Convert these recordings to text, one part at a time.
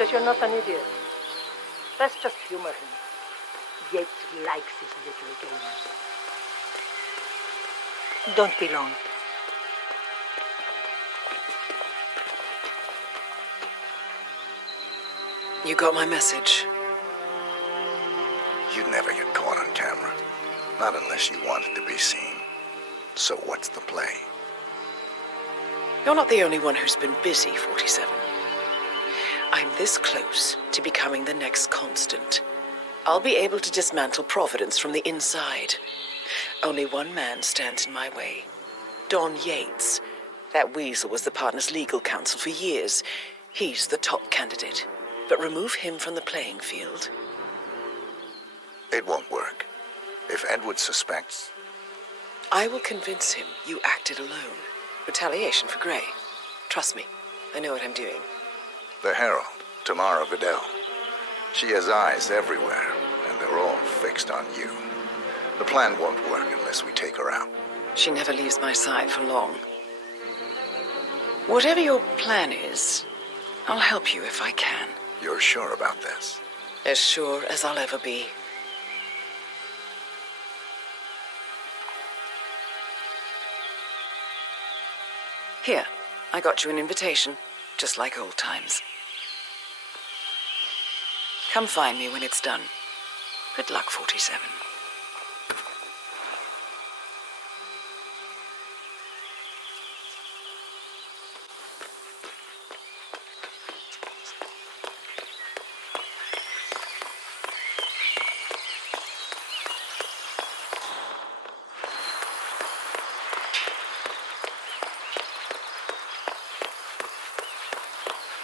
because you're not an idiot. Let's just humor him. Yates likes his little games. Don't be long. You got my message. You'd never get caught on camera. Not unless you wanted to be seen. So what's the play? You're not the only one who's been busy, 47. I'm this close to becoming the next Constant. I'll be able to dismantle Providence from the inside. Only one man stands in my way. Don Yates. That weasel was the partner's legal counsel for years. He's the top candidate. But remove him from the playing field. It won't work. If Edward suspects... I will convince him you acted alone. Retaliation for Gray. Trust me, I know what I'm doing. The Herald, Tamara Vidal. She has eyes everywhere, and they're all fixed on you. The plan won't work unless we take her out. She never leaves my side for long. Whatever your plan is, I'll help you if I can. You're sure about this? As sure as I'll ever be. Here, I got you an invitation, just like old times. Come find me when it's done. Good luck, 47.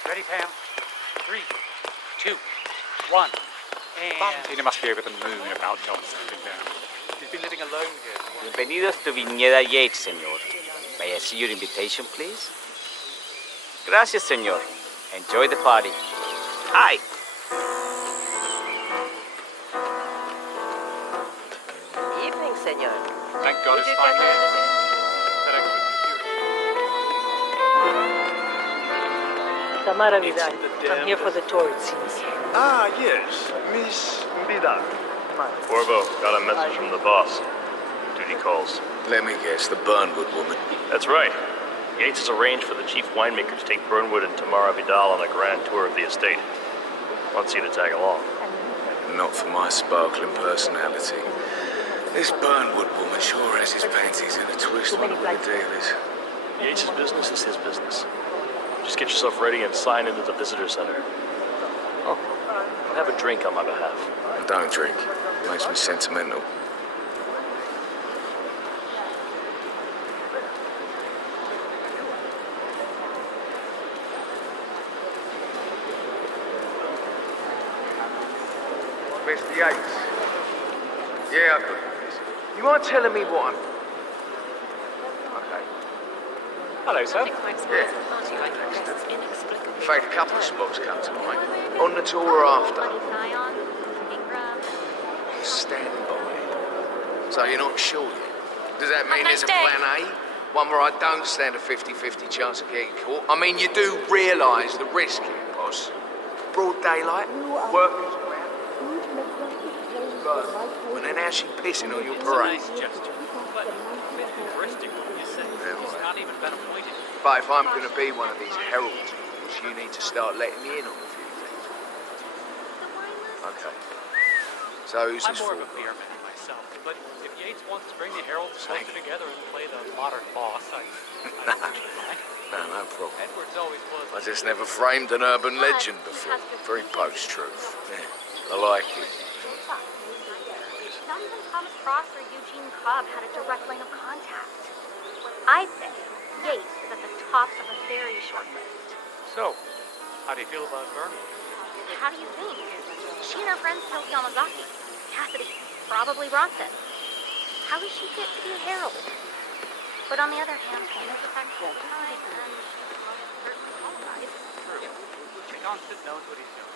Ready, Pam? 3, 2, 1, and... Valentina must be over the moon about John settling down. He's been living alone here. Bienvenidos to Viñeda Yates, señor. May I see your invitation, please? Gracias, señor. Enjoy the party. Hi. Evening, senor. Thank God it's finally ended. That excellent Tamara Vidal. I'm here for the tour, it seems. Ah, yes, Miss Vidal. Corvo, got a message from the boss. Duty calls. Let me guess, the Burnwood woman. That's right. Yates has arranged for the chief winemaker to take Burnwood and Tamara Vidal on a grand tour of the estate. Wants you to tag along. Not for my sparkling personality. This Burnwood woman sure has his panties in a twist. What the deal is. Yates' business is his business. Just get yourself ready and sign into the visitor center. Oh, have a drink on my behalf. I don't drink. Makes me sentimental. Mr. Yates. Yeah, I've got this. You mind telling me what I'm... Okay. Hello, sir. Yeah. In fact, a couple of spots come to mind. On the tour or after. Stand by. So you're not sure yet? Does that mean there's a plan A? One where I don't stand a 50-50 chance of getting caught? I mean, you do realise the risk here, boss. Broad daylight, workers around. But then how's she pissing on your parade? It's a nice gesture, but it's heuristic when you say he's not even been appointed. But if I'm going to be one of these heralds, you need to start letting me in on a few things. Okay. So who's I'm this more for? of a beer man myself, but if Yates wants to bring the Heralds closer together and play the modern boss, I don't actually mind. No problem. Edward's always was. I just never framed an urban legend before. Very post-truth. Yeah, I like it. Not even Thomas Cross or Eugene Cobb had a direct line of contact. I'd say Yates is at the top of a very short list. So, how do you feel about Burnwood? How do you think? She and her friends killed Yamazaki, Cassidy, probably Bronson. How does she get to be a herald? But on the other hand, the fact that Constant knows what he's doing.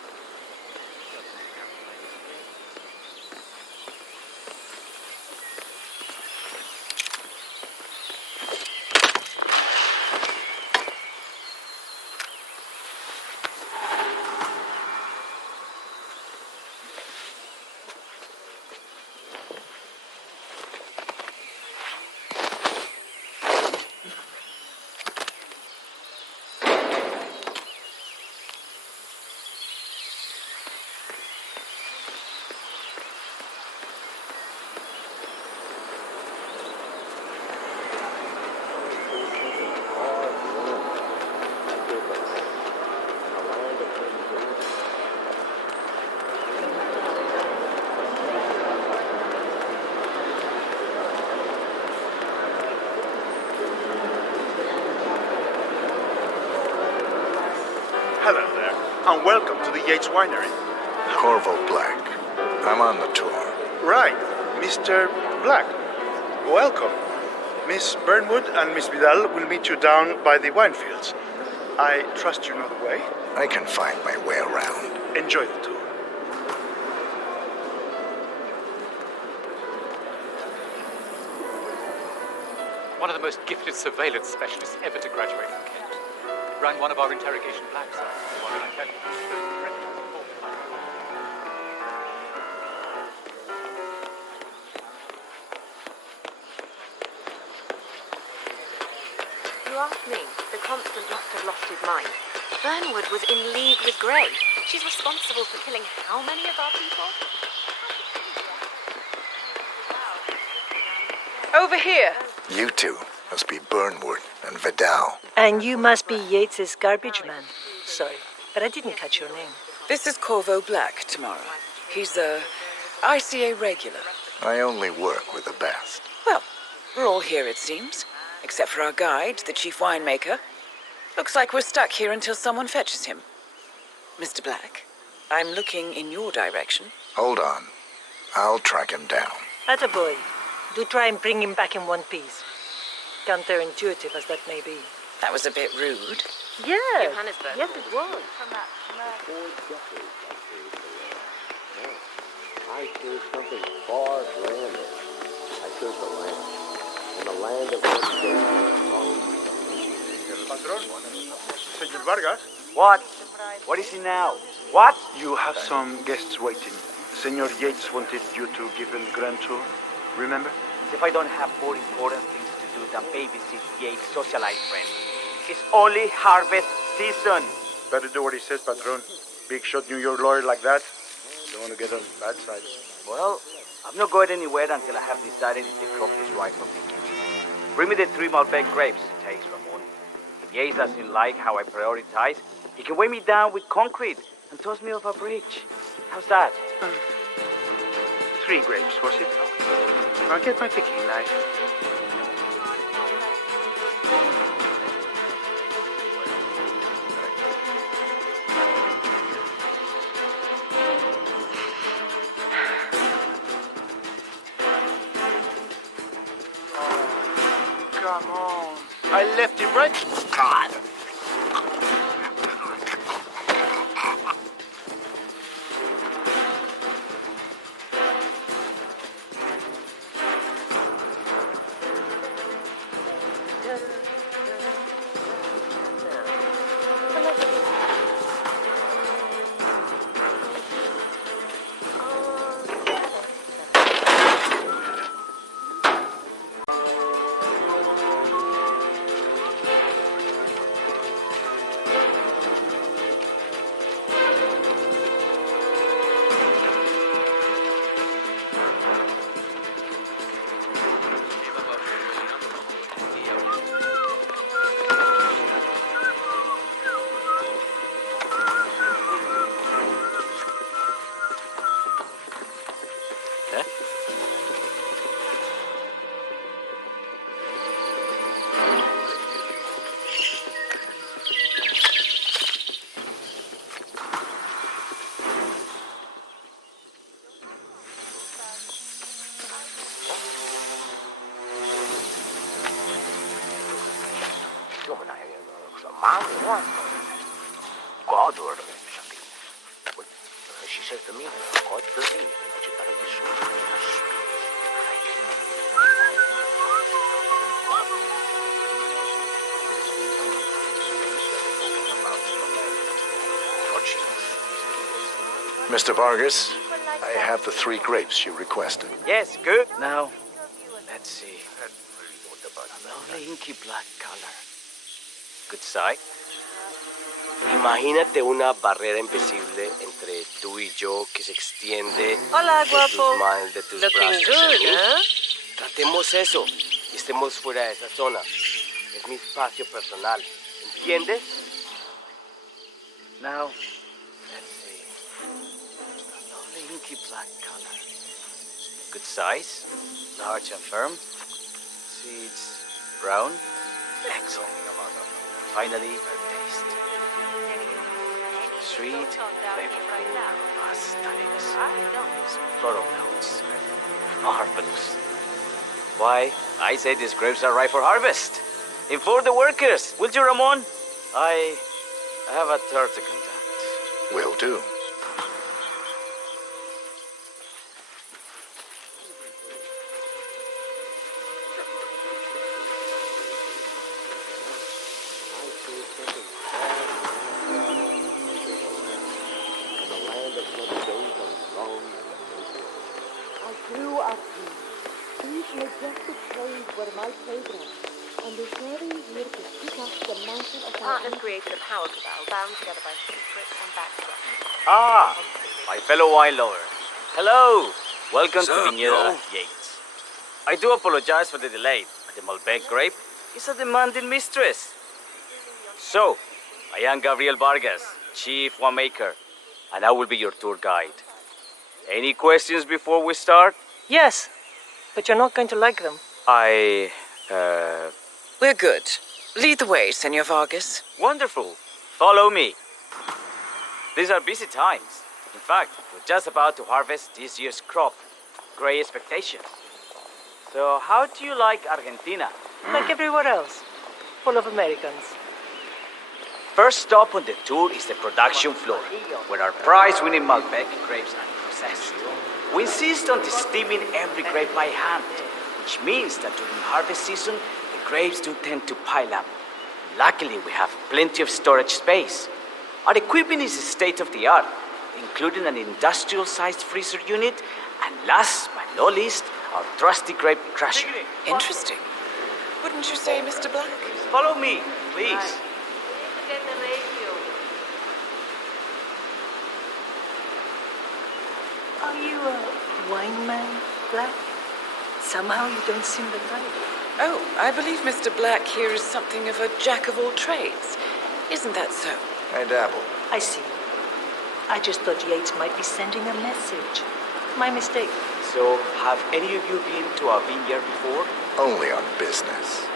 Hello there, and welcome to the Yates Winery. Corvo Black. I'm on the tour. Right, Mr. Black. Welcome. Miss Burnwood and Miss Vidal will meet you down by the wine fields. I trust you know the way. I can find my way around. Enjoy the tour. One of the most gifted surveillance specialists ever to graduate from Kent. Ran one of our interrogation plans. What can I tell you? You asked me. The Constant must have lost his mind. Burnwood was in league with Grey. She's responsible for killing how many of our people? Over here. You two must be Burnwood and Vidal. And you must be Yates's garbage man. Sorry, but I didn't catch your name. This is Corvo Black, Tamara. He's a ICA regular. I only work with the best. Well, we're all here, it seems. Except for our guide, the chief winemaker. Looks like we're stuck here until someone fetches him. Mr. Black, I'm looking in your direction. Hold on. I'll track him down. Attaboy. Do try and bring him back in one piece. Counterintuitive as that may be. That was a bit rude. Yeah. Johannesburg. Yes, it was. I chose something far grander. I chose the land. And the land of Senor Vargas? What? What is it now? What? You have some guests waiting. Senor Yates wanted you to give them the grand tour. Remember? If I don't have more important things to do than babysit Yates' socialite friends. It's only harvest season. Better do what he says, Patron. Big shot New York lawyer like that. Don't want to get on the bad side. Well, I'm not going anywhere until I have decided if the crop is right for picking. Bring me the 3 Malbec grapes, taste Ramon. If Yates doesn't like how I prioritize, he can weigh me down with concrete and toss me off a bridge. How's that? 3 grapes, was it? I'll get my picking knife. Come on. I left it right. God. She says to me, God does me. Mr. Vargas, I have the 3 grapes you requested. Yes, good. Now, let's see. Lovely inky black color. Good sight. Imagínate una barrera invisible entre tú y yo que se extiende Hola, de guapo. tus manos, de tus Looking brazos good, hacia mí. huh? Tratemos eso y estemos fuera de esa zona. Es mi espacio personal. ¿Entiendes? Now, let's see. Lovely inky black color. Good size. Large and firm. Seeds brown. Excellent. Finally, taste. sweet, flavorful, aesthetics. Floral notes. Marvelous. Why, I say these grapes are ripe for harvest. Inform the workers, will you, Ramon? I have a third to conduct. Will do. I grew up here. These majestic trees were my playground, and the very here to pick up the mantle of Partners created a power cabal bound together by secret and background. Ah, my fellow wine lover. Hello. Welcome to Sup, Viñedo yo? Yates. I do apologize for the delay, but the Malbec grape is a demanding mistress. So, I am Gabriel Vargas, Chief Winemaker, and I will be your tour guide. Any questions before we start? Yes, but you're not going to like them. We're good. Lead the way, Senor Vargas. Wonderful. Follow me. These are busy times. In fact, we're just about to harvest this year's crop. Great expectations. So, how do you like Argentina? Like everywhere else, full of Americans. First stop on the tour is the production floor, where our prize-winning Malbec grapes are processed. We insist on steaming every grape by hand, which means that during harvest season, the grapes do tend to pile up. Luckily, we have plenty of storage space. Our equipment is state-of-the-art, including an industrial-sized freezer unit, and last but not least, our trusty grape crusher. Interesting. Wouldn't you say, Mr. Black? Follow me, please. Are you a wine man, Black? Somehow you don't seem the type. Oh, I believe Mr. Black here is something of a jack of all trades. Isn't that so? I dabble. I see. I just thought Yates might be sending a message. My mistake. So, have any of you been to our vineyard before? Only on business.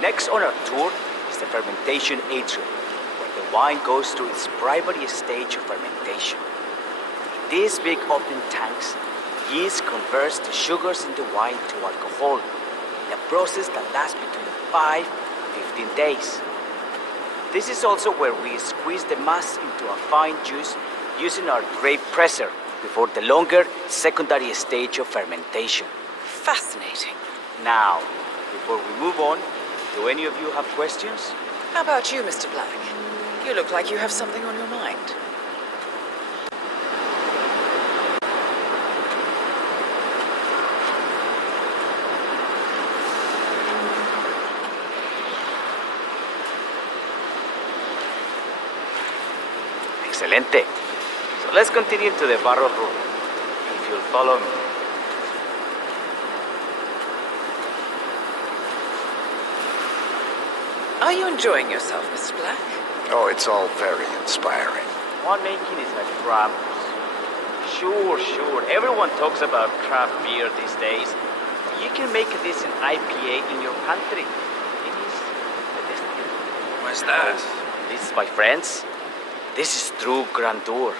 Next on our tour is the fermentation atrium, where the wine goes through its primary stage of fermentation. In these big open tanks, yeast converts the sugars in the wine to alcohol in a process that lasts between 5 and 15 days. This is also where we squeeze the mass into a fine juice using our grape presser before the longer secondary stage of fermentation. Fascinating. Now, before we move on, do any of you have questions? How about you, Mr. Black? You look like you have something on your mind. Excelente. So let's continue to the barrel room, if you'll follow me. Are you enjoying yourself, Mr. Black? Oh, it's all very inspiring. Winemaking is like craft. Sure. Everyone talks about craft beer these days. You can make a decent IPA in your country. It is the destiny. Where's that? This, my friends, this is true grandeur.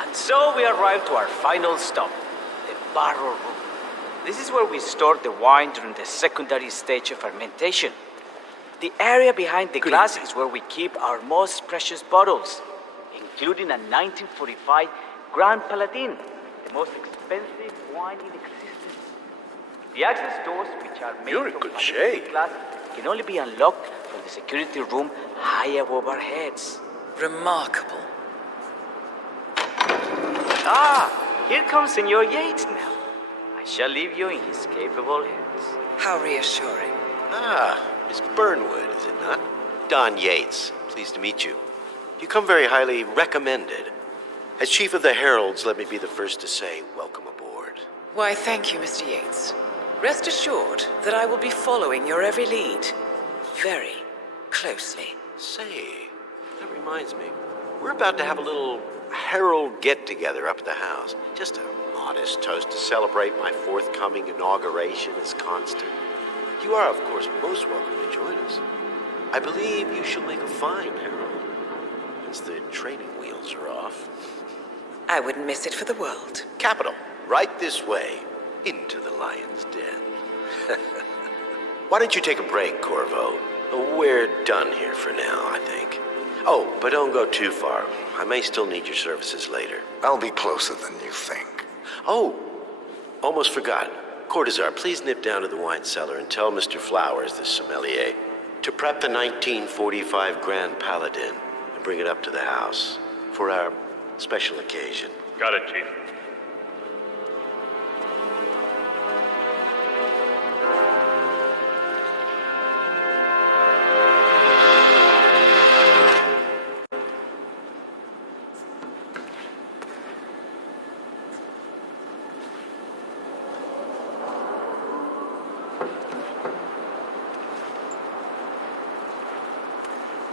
And so we arrive to our final stop, the barrel room. This is where we store the wine during the secondary stage of fermentation. The area behind the glass is where we keep our most precious bottles, including a 1945 Grand Paladin, the most expensive wine in existence. The access doors, which are made You're in from good magnetic shape. glass, can only be unlocked from the security room high above our heads. Remarkable. Ah, here comes Senor Yates now. I shall leave you in his capable hands. How reassuring. Ah, Miss Burnwood, is it not? Don Yates, pleased to meet you. You come very highly recommended. As Chief of the Heralds, let me be the first to say welcome aboard. Why, thank you, Mr. Yates. Rest assured that I will be following your every lead. Very closely. Say, that reminds me. We're about to have a little Herald get-together up at the house. Just a modest toast to celebrate my forthcoming inauguration as constant, you are, of course, most welcome to join us. I believe you shall make a fine herald, once the training wheels are off. I wouldn't miss it for the world. Capital. Right this way, into the lion's den. Why don't you take a break, Corvo? We're done here for now, I think. Oh, but don't go too far. I may still need your services later. I'll be closer than you think. Oh, almost forgot. Cortazar, please nip down to the wine cellar and tell Mr. Flowers, the sommelier, to prep the 1945 Grand Paladin and bring it up to the house for our special occasion. Got it, Chief.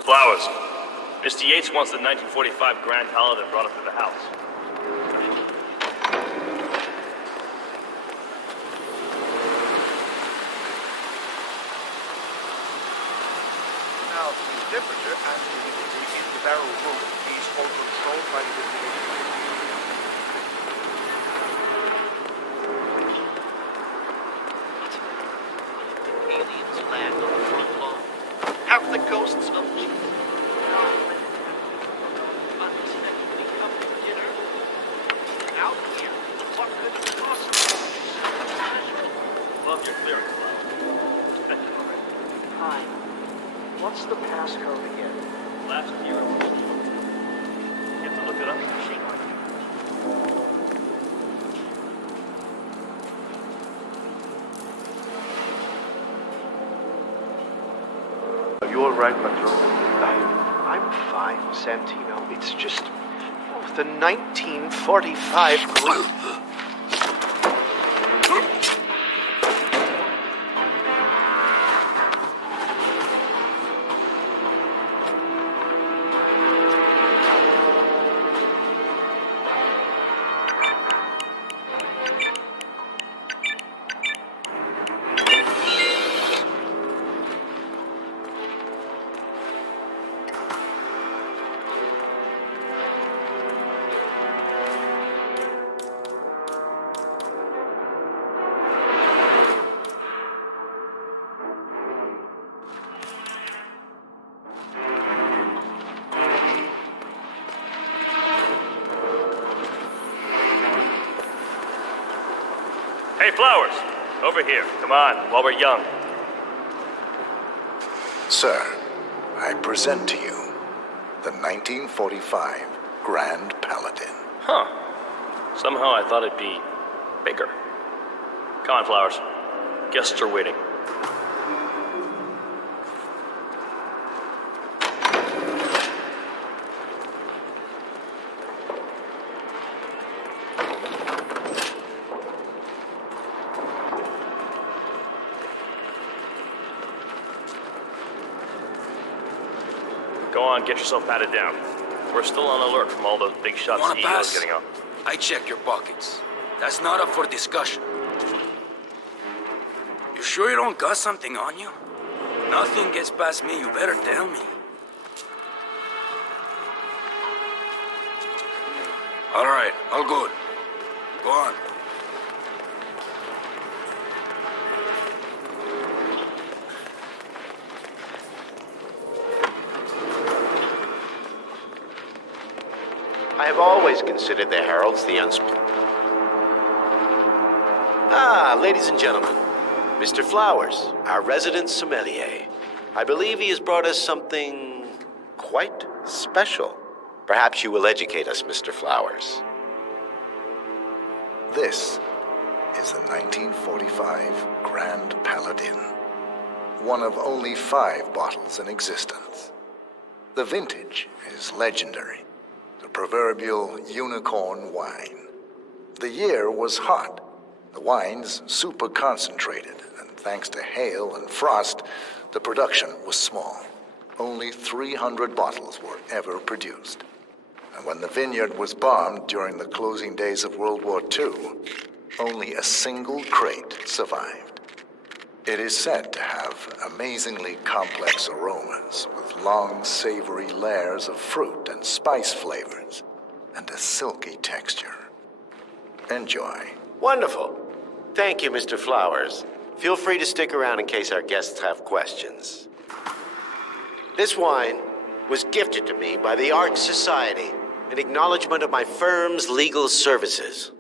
Flowers. Mr. Yates wants the 1945 Grand Paladin brought up to the house. Now, the temperature and humidity in the barrel room is all controlled by the ventilation. Aliens land on the front lawn. Have the ghosts of Jesus. Unexpectedly come for dinner. Out here, what could possibly Love your clearance, Flowers. Hi. What's the passcode again? Last year, you have to look it up in the machine like you. Are you all right, Patron? I'm fine, Santino. It's just the 1945 group. Hey, Flowers! Over here. Come on, while we're young. Sir, I present to you the 1945 Grand Paladin. Huh. Somehow I thought it'd be bigger. Come on, Flowers. Guests are waiting. Go on, get yourself patted down. We're still on alert from all those big shot Wanna CEOs pass? getting up. I checked your pockets. That's not up for discussion. You sure you don't got something on you? Nothing gets past me, you better tell me. All right, all good. Go on. I have always considered the heralds the ladies and gentlemen, Mr. Flowers, our resident sommelier. I believe he has brought us something quite special. Perhaps you will educate us, Mr. Flowers. This is the 1945 Grand Paladin, one of only 5 bottles in existence. The vintage is legendary, the proverbial unicorn wine. The year was hot, the wine's super concentrated, and thanks to hail and frost, the production was small. Only 300 bottles were ever produced. And when the vineyard was bombed during the closing days of World War II, only a single crate survived. It is said to have amazingly complex aromas with long, savory layers of fruit and spice flavors and a silky texture. Enjoy. Wonderful. Thank you, Mr. Flowers. Feel free to stick around in case our guests have questions. This wine was gifted to me by the Art Society in acknowledgement of my firm's legal services.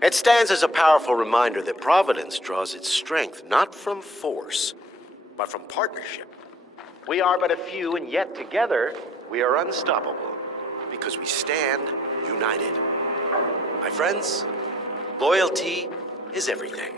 It stands as a powerful reminder that Providence draws its strength not from force, but from partnership. We are but a few, and yet together we are unstoppable because we stand united. My friends, loyalty is everything,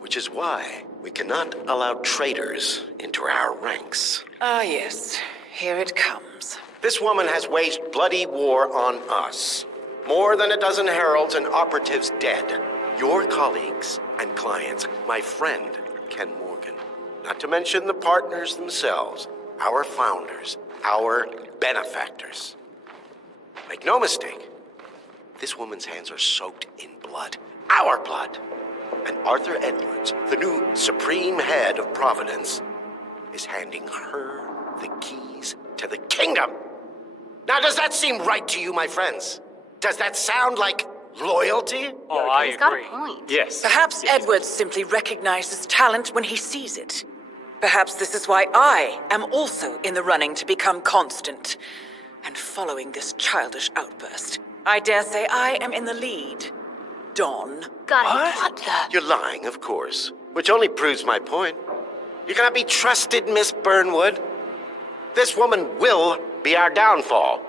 which is why we cannot allow traitors into our ranks. Ah, yes. Here it comes. This woman has waged bloody war on us. More than a dozen heralds and operatives dead. Your colleagues and clients, my friend, Ken Morgan. Not to mention the partners themselves, our founders, our benefactors. Make no mistake, this woman's hands are soaked in blood. Our blood. And Arthur Edwards, the new supreme head of Providence, is handing her the keys to the kingdom. Now, does that seem right to you, my friends? Does that sound like loyalty? Oh, I He's got a agree. point. Yes. Perhaps Edwards simply recognizes talent when he sees it. Perhaps this is why I am also in the running to become constant. And following this childish outburst, I dare say I am in the lead. Dawn. What the? You're lying, of course, which only proves my point. You cannot be trusted, Miss Burnwood. This woman will be our downfall.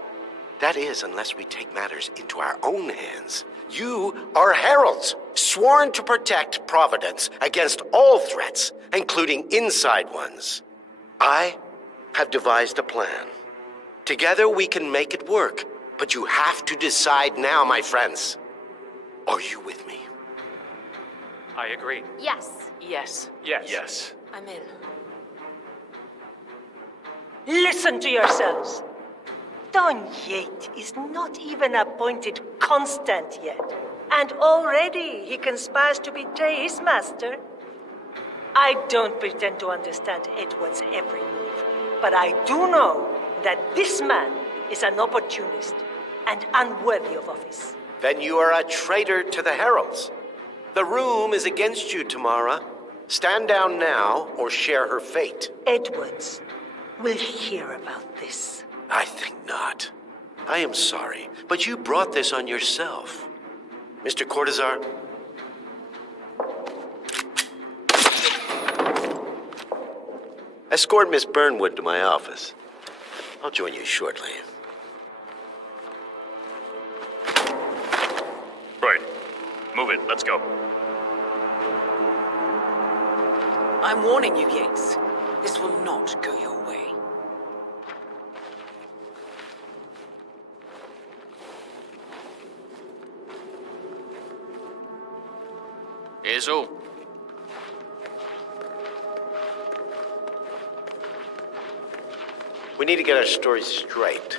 That is, unless we take matters into our own hands. You are heralds, sworn to protect Providence against all threats, including inside ones. I have devised a plan. Together we can make it work, but you have to decide now, my friends. Are you with me? I agree. Yes. Yes. Yes. Yes. I'm in. Listen to yourselves. Don Yates is not even appointed constant yet, and already he conspires to betray his master. I don't pretend to understand Edward's every move, but I do know that this man is an opportunist and unworthy of office. Then you are a traitor to the heralds. The room is against you, Tamara. Stand down now or share her fate. Edwards will hear about this. I think not. I am sorry, but you brought this on yourself. Mr. Cortazar? Escort Miss Burnwood to my office. I'll join you shortly. Right. Move it. Let's go. I'm warning you, Yates. This will not go your way. Here's all. We need to get our stories straight.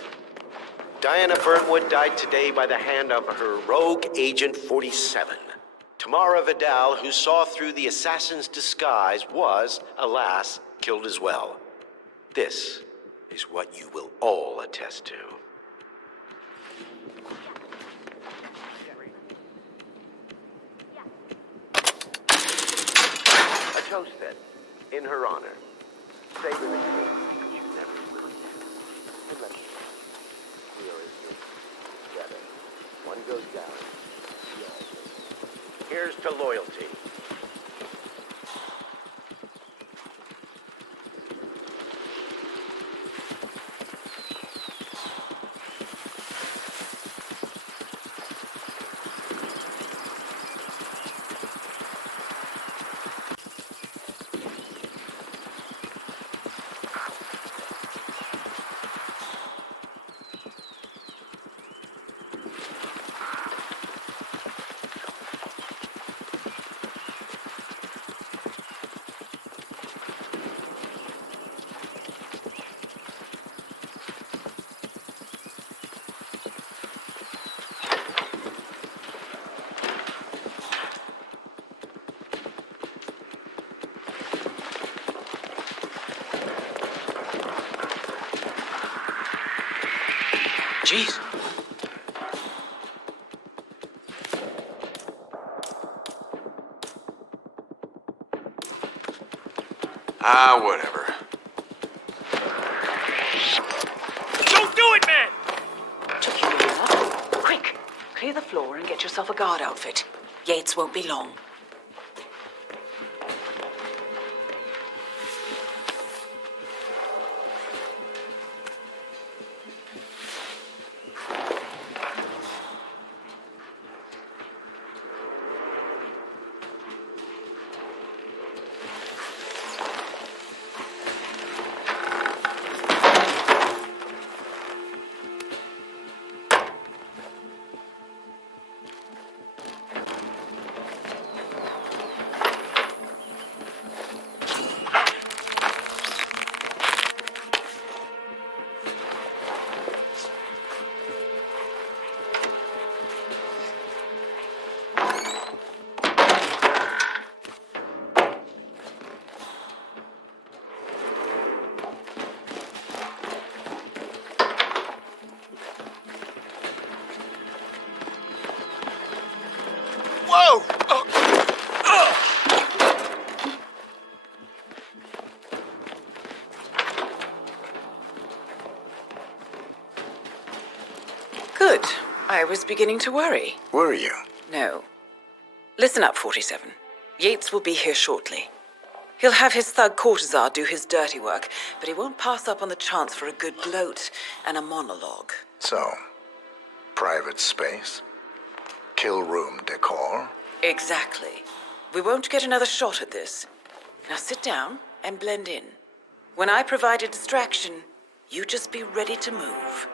Diana Burnwood died today by the hand of her rogue Agent 47. Tamara Vidal, who saw through the assassin's disguise, was, alas, killed as well. This is what you will all attest to. A toast, then, in her honor. Savor the king, but you never will. And let me know. We are as good. Together. One goes down. The other goes. Here's to loyalty. Jeez. Ah, whatever. Don't do it, man! Took you long enough. Quick, clear the floor and get yourself a guard outfit. Yates won't be long. Whoa! Good. I was beginning to worry. Were you? No. Listen up, 47. Yates will be here shortly. He'll have his thug Cortazar do his dirty work, but he won't pass up on the chance for a good gloat and a monologue. So, private space? Kill room decor? Exactly. We won't get another shot at this. Now sit down and blend in. When I provide a distraction, you just be ready to move.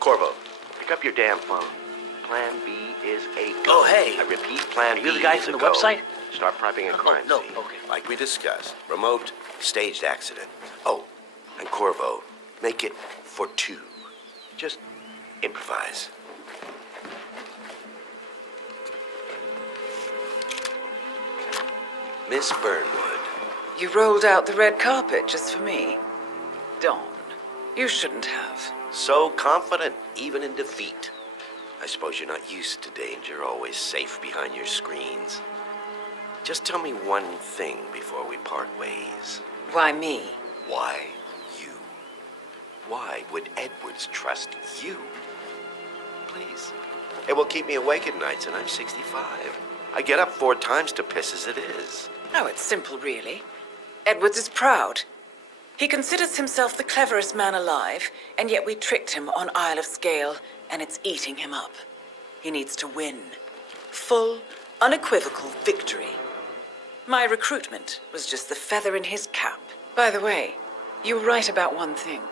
Corvo, pick up your damn phone. Plan B is a go. Oh, hey. I repeat, Plan B you the guy is from a the go. website? Start prepping a crime no, scene. okay. Like we discussed, remote, staged accident. Oh, and Corvo, make it for two. Just improvise. Miss Burnwood. You rolled out the red carpet just for me. Dawn, you shouldn't have. So confident, even in defeat. I suppose you're not used to danger, always safe behind your screens. Just tell me one thing before we part ways. Why me? Why you? Why would Edwards trust you? Please. It will keep me awake at nights, and I'm 65. I get up 4 times to piss as it is. Oh, it's simple, really. Edwards is proud. He considers himself the cleverest man alive, and yet we tricked him on Isle of Scale, and it's eating him up. He needs to win. Full, unequivocal victory. My recruitment was just the feather in his cap. By the way, you were right about one thing.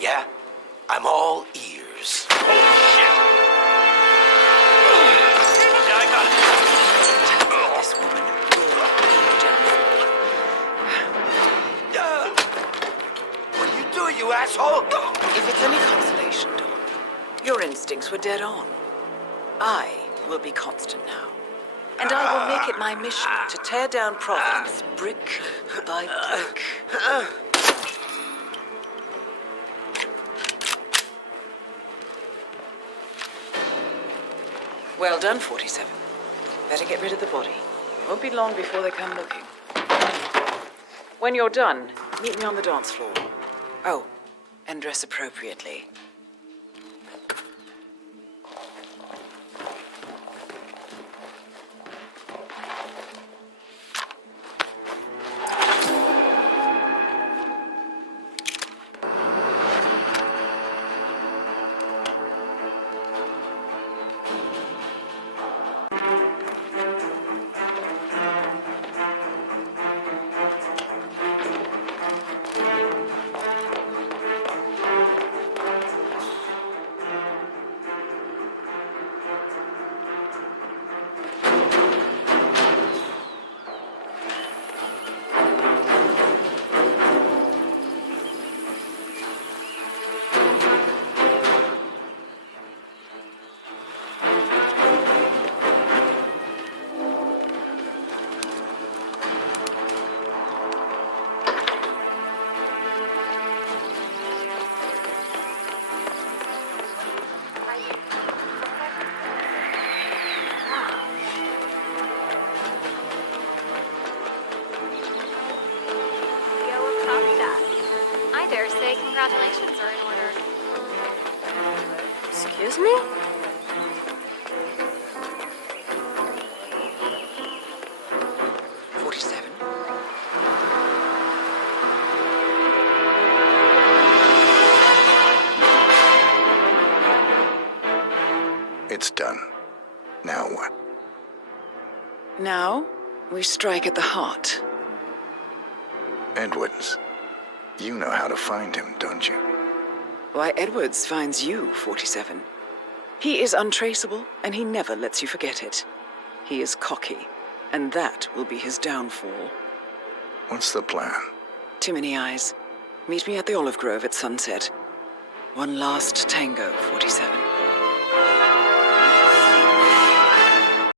Yeah? I'm all ears. Yeah, I got it. This woman will be down. What are you doing, you asshole? If it's any consolation, Dawn, your instincts were dead on. I will be constant now. And I will make it my mission to tear down Providence brick by brick. Well done, 47. Better get rid of the body. Won't be long before they come looking. When you're done, meet me on the dance floor. Oh, and dress appropriately. isn't he? It's done. Now what? Now, we strike at the heart. Edwards. You know how to find him, don't you? Why, Edwards finds you, 47. He is untraceable, and he never lets you forget it. He is cocky, and that will be his downfall. What's the plan? Too many eyes. Meet me at the Olive Grove at sunset. One last tango, 47.